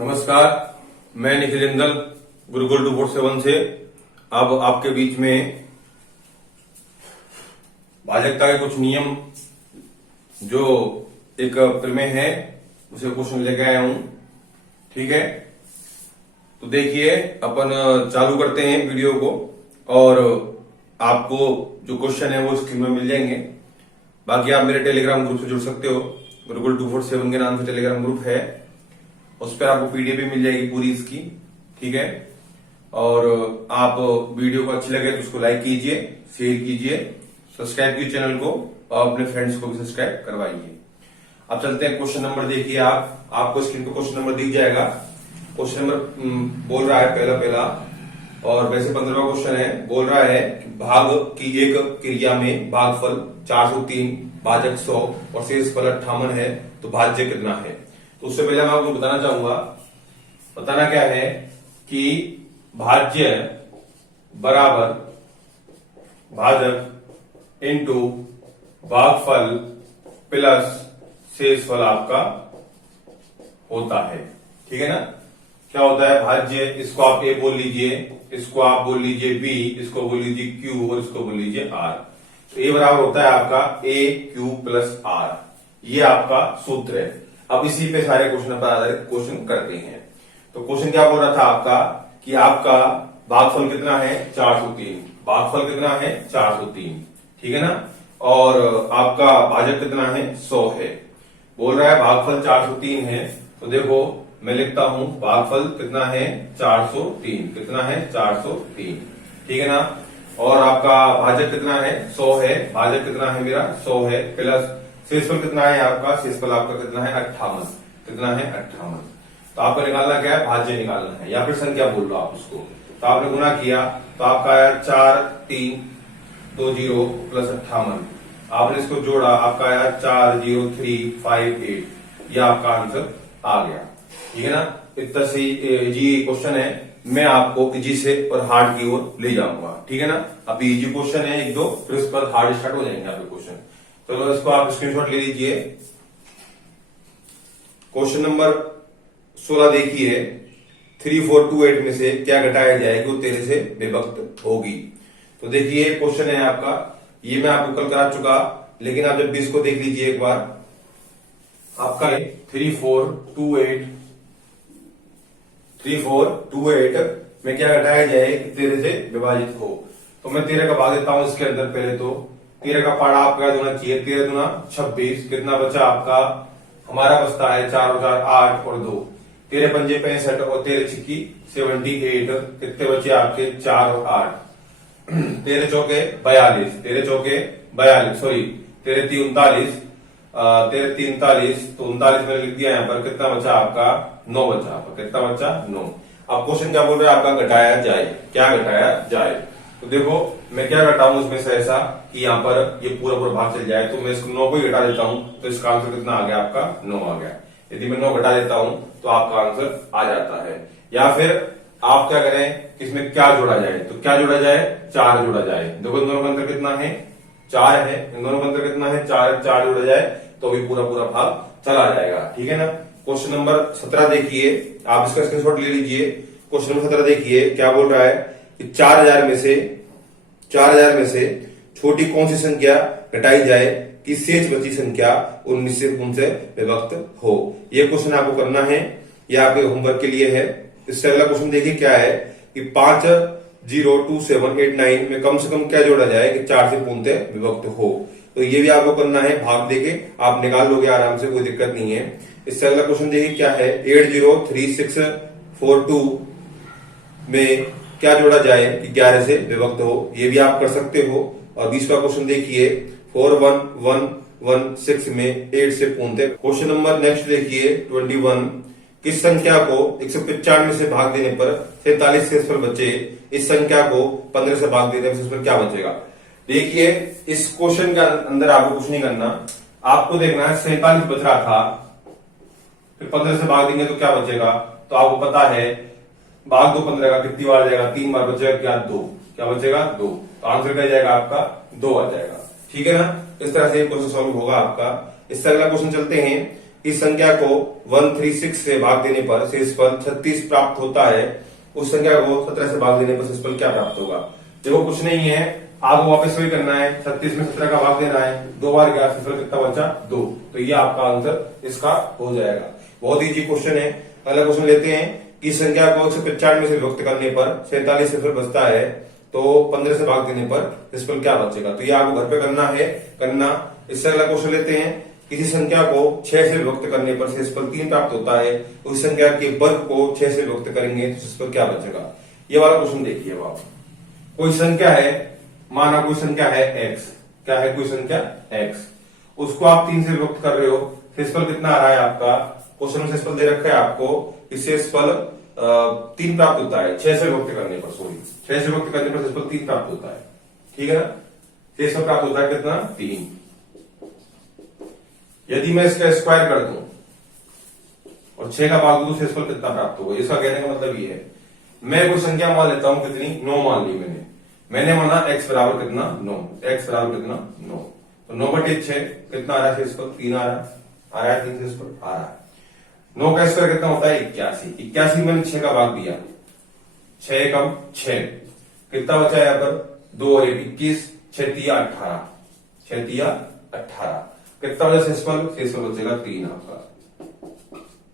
नमस्कार, मैं निखिल जिंदल गुरुकुल 247 से अब आपके बीच में भाजकता के कुछ नियम जो एक प्रमेय है उसे क्वेश्चन लेके आया हूं। ठीक है, तो देखिए अपन चालू करते हैं वीडियो को और आपको जो क्वेश्चन है वो स्क्रीन में मिल जाएंगे। बाकी आप मेरे टेलीग्राम ग्रुप से जुड़ सकते हो। गुरुकुल 247 के नाम से टेलीग्राम ग्रुप है, उस पर आपको पीडीएफ भी मिल जाएगी पूरी इसकी। ठीक है, और आप वीडियो को अच्छी लगे तो उसको लाइक कीजिए, शेयर कीजिए, सब्सक्राइब कीजिए चैनल को और अपने फ्रेंड्स को भी सब्सक्राइब करवाइए। अब चलते हैं क्वेश्चन नंबर। देखिए आपको स्क्रीन पर क्वेश्चन नंबर दिख जाएगा। क्वेश्चन नंबर बोल रहा है पहला और वैसे 15वां क्वेश्चन है। बोल रहा है कि भाग की एक क्रिया में भागफल 403, भाजक 100 और शेष फल 58 है, तो भाज्य कितना है। तो उससे पहले मैं आपको बताना चाहूंगा, बताना क्या है कि भाज्य बराबर भाजक इंटू भागफल प्लस शेषफल आपका होता है। ठीक है ना, क्या होता है भाज्य, इसको आप ए बोल लीजिए, इसको आप बोल लीजिए बी, इसको बोल लीजिए क्यू और इसको बोल लीजिए आर। तो ए बराबर होता है आपका ए क्यू प्लस आर, ये आपका सूत्र है। अब इसी पे सारे क्वेश्चन पर आधारित क्वेश्चन करते हैं। तो क्वेश्चन क्या बोल रहा था आपका कि आपका भागफल कितना है 403, भागफल कितना है 403। ठीक है ना, और आपका भाजक कितना है 100 है। बोल रहा है भागफल 403 है, तो देखो मैं लिखता हूं भागफल कितना है 403, कितना है 403। ठीक है ना, और आपका भाजक कितना है 100 है, भाजक कितना है मेरा 100 है, प्लस शेषफल कितना है आपका, शेषफल आपका कितना है 58, कितना है 58। तो आपको निकालना क्या है, भाज्य निकालना है या फिर संख्या बोल लो आप उसको। तो आपने गुना किया तो आपका आया 4320 प्लस 58, आपने इसको जोड़ा आपका आया 40358, ये आपका आंसर आ गया। ठीक है ना, इतना सही इजी क्वेश्चन है। मैं आपको इजी से और हार्ड की ओर ले जाऊंगा। ठीक है ना, अभी इजी क्वेश्चन है एक दो, फिर उस पर हार्ड स्टार्ट हो जाएंगे आपके क्वेश्चन। तो इसको आप स्क्रीनशॉट ले लीजिए। क्वेश्चन नंबर 16 देखिए, 3428 में से क्या घटाया जाए कि वो 13 से विभक्त होगी। तो देखिए क्वेश्चन है आपका, ये मैं आपको कल करा चुका, लेकिन आप जब भी इसको देख लीजिए एक बार। आपका 3428 में क्या घटाया जाए कि 13 से विभाजित हो। तो मैं 13 का भाग देता हूं इसके अंदर। पहले तो 13 का पाड़ा आपका होना चाहिए, 13 दूना 26, कितना बचा आपका, हमारा बचता है 4 और 4 8 और 2, 13 पंजे 65 और 13 छिक्की 78, कितने बचे आपके 4 और 8, 13 चौके 42, 13 चौके 42, सॉरी 13 3 39, 13 3 39, तो 39 मैंने लिख दिया यहाँ पर, कितना बचा आपका 9 बचा आपका, कितना बचा 9। अब क्वेश्चन क्या बोल रहा है आपका, घटाया जाए, क्या घटाया जाए। तो देखो मैं क्या घटाऊं उसमें से ऐसा कि यहाँ पर ये पूरा भाग चल जाए। तो मैं इसको 9 को ही घटा देता हूं, तो इसका आंसर कितना आ गया आपका 9 आ गया। यदि मैं 9 घटा देता हूं तो आपका आंसर आ जाता है। या फिर आप क्या करें कि इसमें क्या जोड़ा जाए, तो क्या जोड़ा जाए, 4 जोड़ा जाए। देखो इन दोनों का अंतर कितना है 4 है, इन दोनों का अंतर कितना है 4 जोड़ा जाए तो भी पूरा भाग चला जाएगा। ठीक है ना। क्वेश्चन नंबर 17 देखिए, आप इसका स्क्रीनशॉट ले लीजिए। क्वेश्चन नंबर 17 देखिए क्या बोल रहा है कि 4000 में से छोटी कौन सी संख्या घटाई जाए कि शेष बची संख्या 19 से उनसे विभक्त हो। यह क्वेश्चन आपको करना है, यह आपके होमवर्क के लिए है। इससे अगला क्वेश्चन देखिए क्या है कि 502789 में कम से कम क्या जोड़ा जाए कि 4 से पूर्णतः विभक्त हो। तो ये भी आपको करना है, भाग देके आप निकाल लोगे आराम से, कोई दिक्कत नहीं है। इससे अगला क्वेश्चन देखिए क्या है, 803642 में क्या जोड़ा जाए कि 11 से विभक्त हो। ये भी आप कर सकते हो। और 20वां क्वेश्चन देखिए, 41116 में 8 से पूर्णतः। क्वेश्चन नंबर नेक्स्ट देखिए 21, किस संख्या को 195 से भाग देने पर 47 शेषफल बचे, इस संख्या को 15 से भाग देने पर शेषफल क्या बचेगा। देखिए इस क्वेश्चन के अंदर आपको कुछ नहीं करना, आपको देखना है 47 बच रहा था, फिर 15 से भाग देंगे तो क्या बचेगा। तो आपको पता है भाग 2 15 का कितनी बार जाएगा, 3 बार बचेगा, क्या 2, क्या बचेगा 2। तो आंसर क्या जाएगा आपका 2 आ जाएगा। ठीक है ना, इस तरह से क्वेश्चन सॉल्व होगा आपका। इससे अगला क्वेश्चन चलते हैं। इस संख्या को 136 से भाग देने पर शेषफल 36 प्राप्त होता है, उस संख्या को 17 से भाग देने पर शेषफल क्या प्राप्त होगा। देखो कुछ नहीं है, आपको वापस वही करना है, 36 में 17 का भाग देना है, 2 बार गया, शेषफल कितना बचा 2। तो ये आपका आंसर इसका हो जाएगा। बहुत इजी क्वेश्चन है। अगला क्वेश्चन लेते हैं। इस संख्या को 195 से विभक्त करने पर 47 शेषफल बचता है, तो 15 से भाग देने पर शेषफल क्या बचेगा। तो ये आपको घर पे करना। इससे अगला क्वेश्चन लेते हैं। किसी संख्या को 6 से विभक्त करने पर शेषफल 3 प्राप्त होता है, उस संख्या के वर्ग को 6 से विभक्त करेंगे तो शेषफल क्या बचेगा। ये वाला क्वेश्चन देखिए आप। कोई संख्या है, माना कोई संख्या है x, क्या है कोई संख्या x, उसको आप 3 से विभक्त कर रहे हो, शेषफल कितना आ रहा है आपका। क्वेश्चन में शेषफल दे रखा है आपको, इस शेषफल 3 प्राप्त होता है 6 से विभक्त करने पर, 6 से विभक्त करने पर शेषफल 3 प्राप्त होता है, ठीक है ना। शेषफल प्राप्त होता है कितना 3। यदि मैं इसका स्क्वायर कर दूं और 6 का भाग दूं, शेषफल कितना प्राप्त होगा। इसका कहने का मतलब ये है, मैं कोई संख्या मान लेता हूं, कितनी 9 मान ली मैंने माना x बराबर कितना 9, x बराबर कितना 9, तो 9/6 कितना आ रहा है शेषफल 3 आ रहा है 3 शेषफल आ रहा है। 9 का स्क्वायर कितना होता है 81 मैंने 6 का भाग दिया, 6 कम 6 कितना बचा यहाँ पर 2 और 21, 6 तिया 18, 6 तिया 18 कितना बचा शेषफल बचेगा 3 आपका।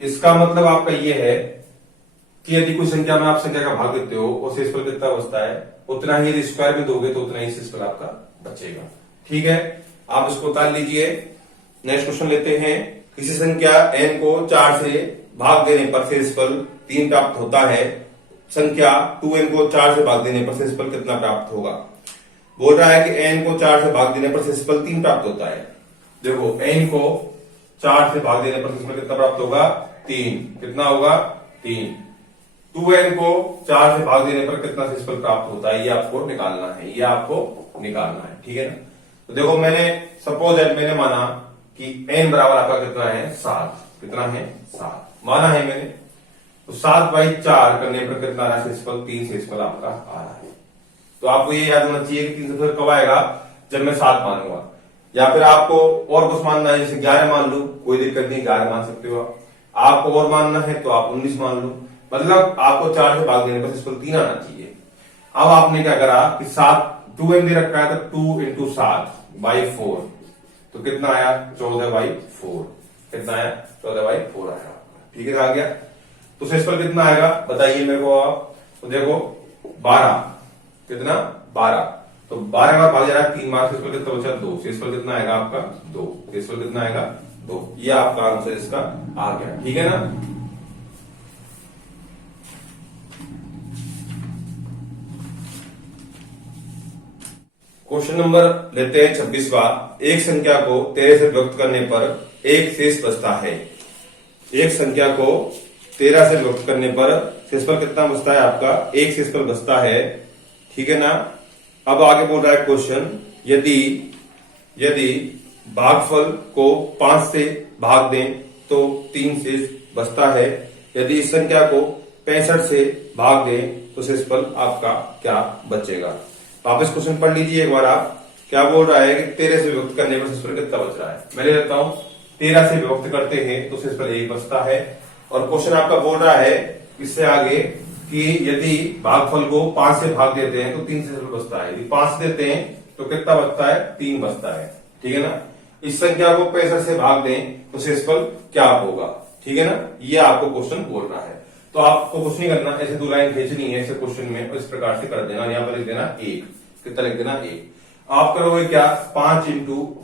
इसका मतलब आपका ये है कि यदि कोई संख्या में आप संख्या का भाग देते हो और शेषफल कितना बचता है, उतना ही यदि स्क्वायर में दोगे तो उतना ही शेषफल आपका बचेगा, ठीक है। आप इसको उतार लीजिए। नेक्स्ट क्वेश्चन लेते हैं। किसी संख्या n को 4 से भाग देने पर शेषफल 3 प्राप्त होता है, संख्या 2n को 4 से भाग देने पर शेषफल कितना प्राप्त होगा। बोल रहा है कि n को 4 से भाग देने पर शेषफल 3 प्राप्त होता है। देखो n को 4 से भाग देने पर शेषफल कितना प्राप्त होगा 3, कितना होगा 3। 2n को 4 से भाग देने पर कितना शेषफल प्राप्त होता है, ये आपको निकालना है, ठीक है ना। तो देखो मैंने सपोज मैंने माना कि n बराबर आपका कितना है 7, कितना है 7 माना है मैंने, तो 7/4 करने पर कितना आ रहा है शेषफल 3 शेषफल आपका आ रहा है। तो आपको ये याद होना चाहिए कि 3 शेषफल कब आएगा, जब मैं 7 मानूंगा। या फिर आपको और कुछ मानना है, जैसे 11 मान लो, कोई दिक्कत नहीं, 11 मान सकते हो। आपको और मानना है तो आप 19 मान लो, मतलब आपको 4 से भाग देने पर शेषफल 3 आना चाहिए। अब आपने क्या करा कि 2n दे रखा है, तो 2 × 7/4, तो कितना आया 14/4, कितना आया 14/4 आया आपका, ठीक है। आ गया। तो शेषफल कितना आएगा बताइए मेरे को आप। तो देखो 12, कितना 12, तो 12 बार भाग जा रहा है 3 बार, शेषफल कितना बचा 2, शेषफल कितना आएगा आपका 2, शेषफल कितना आएगा 2। ये आपका आंसर इसका आ गया, ठीक है ना। क्वेश्चन नंबर लेते हैं 26वां। एक संख्या को 13 से विभक्त करने पर एक शेष बचता है। एक संख्या को 13 से विभक्त करने पर शेषफल कितना बचता है आपका, एक शेषफल बचता है, ठीक है ना। अब आगे बोल रहा है क्वेश्चन, यदि भागफल को 5 से भाग दें तो 3 शेष बचता है। यदि इस संख्या को 65 से भाग दें तो शेषफल आपका क्या बचेगा। वापस क्वेश्चन पढ़ लीजिए एक बार आप। क्या बोल रहा है कि 13 से विभक्त करने पर शेषफल कितना बच रहा है। मैं ले लेता हूं, 13 से विभक्त करते हैं तो शेषफल 1 बचता है। और क्वेश्चन आपका बोल रहा है इससे आगे कि यदि भागफल को 5 से भाग देते हैं तो 3 शेषफल बचता है। यदि 5 देते हैं तो कितना बचता है 3 बचता है, ठीक है ना। इस संख्या को 65 से भाग दें तो शेषफल क्या होगा, ठीक है ना। ये आपको क्वेश्चन बोल रहा है। तो आपको कुछ नहीं करना, ऐसे 2 लाइन खींचनी है ऐसे क्वेश्चन में, इस प्रकार से कर देना। यहाँ पर लिख देना 1, कितना लिख देना 1। आप करोगे क्या 5 ×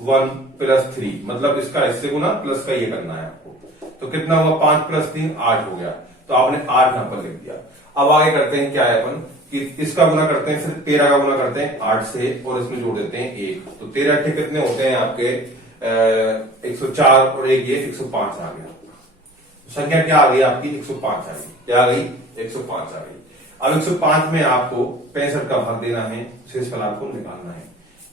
1 + 3, मतलब इसका इससे गुना प्लस का ये करना है आपको। तो कितना हुआ 5 + 3 8 हो गया, तो आपने 8 यहां पर लिख दिया। अब आगे करते हैं क्या है अपन कि इसका गुना करते हैं, फिर 13 का गुना करते हैं 8 से और इसमें जोड़ देते हैं 1। तो 13 8 कितने होते हैं आपके 104 और 1 ये 105 आ गया। संख्या क्या आ गई आपकी 105 आ गई। क्या आ गई 105 आ गई। अब 105 में आपको 65 का भाग देना है, शेषफल आपको निकालना है।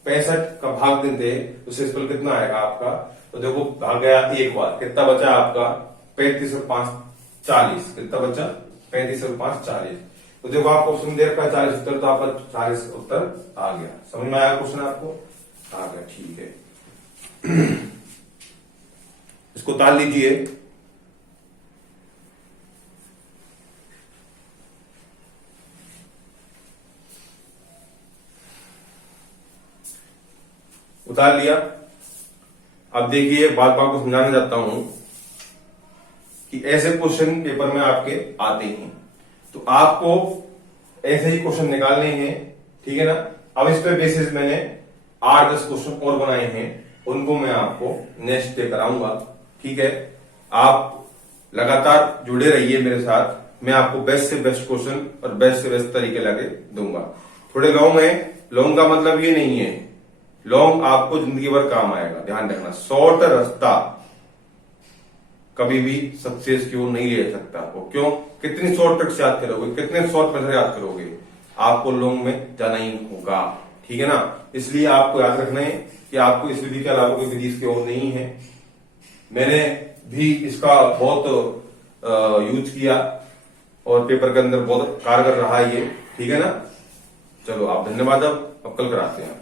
65 का भाग देते तो शेषफल कितना आएगा आपका। तो देखो भाग गया एक बार, कितना बचा आपका 35 और 5 40, कितना बचा 35 और 5 40। तो देखो आपको ऑप्शन दे रखा है 40 उत्तर, तो आपका 40 उत्तर आ गया। समझ में आया क्वेश्चन आपको, आ गया, ठीक है। इसको इसको उतार लीजिए। उतार लिया। अब देखिए बात को समझाना चाहता हूं कि ऐसे क्वेश्चन पेपर में आपके आते हैं, तो आपको ऐसे ही क्वेश्चन निकालने हैं, ठीक है ना। अब इस पे बेसिस मैंने 8-10 क्वेश्चन और बनाए हैं, उनको मैं आपको नेक्स्ट डे कराऊंगा, ठीक है। आप लगातार जुड़े रहिए मेरे साथ, मैं आपको बेस्ट से बेस्ट क्वेश्चन और बेस्ट से बेस्ट तरीके लाके दूंगा। थोड़े लॉन्ग है, लॉन्ग का मतलब ये नहीं है, लॉन्ग आपको जिंदगी भर काम आएगा, ध्यान रखना। शॉर्ट रास्ता कभी भी सक्सेस की ओर नहीं ले सकता आपको। क्यों? कितनी शॉर्ट ट्रिक्स याद करोगे, कितने शॉर्ट मेथड याद करोगे, आपको लॉन्ग में जाना ही होगा, ठीक है ना। इसलिए आपको याद रखना है कि आपको इस विधि के अलावा कोई विधि इसकी और नहीं है। मैंने भी इसका बहुत यूज किया और पेपर के अंदर बहुत कारगर रहा ये, ठीक है ना। चलो आप धन्यवाद। अब कल कराते हैं।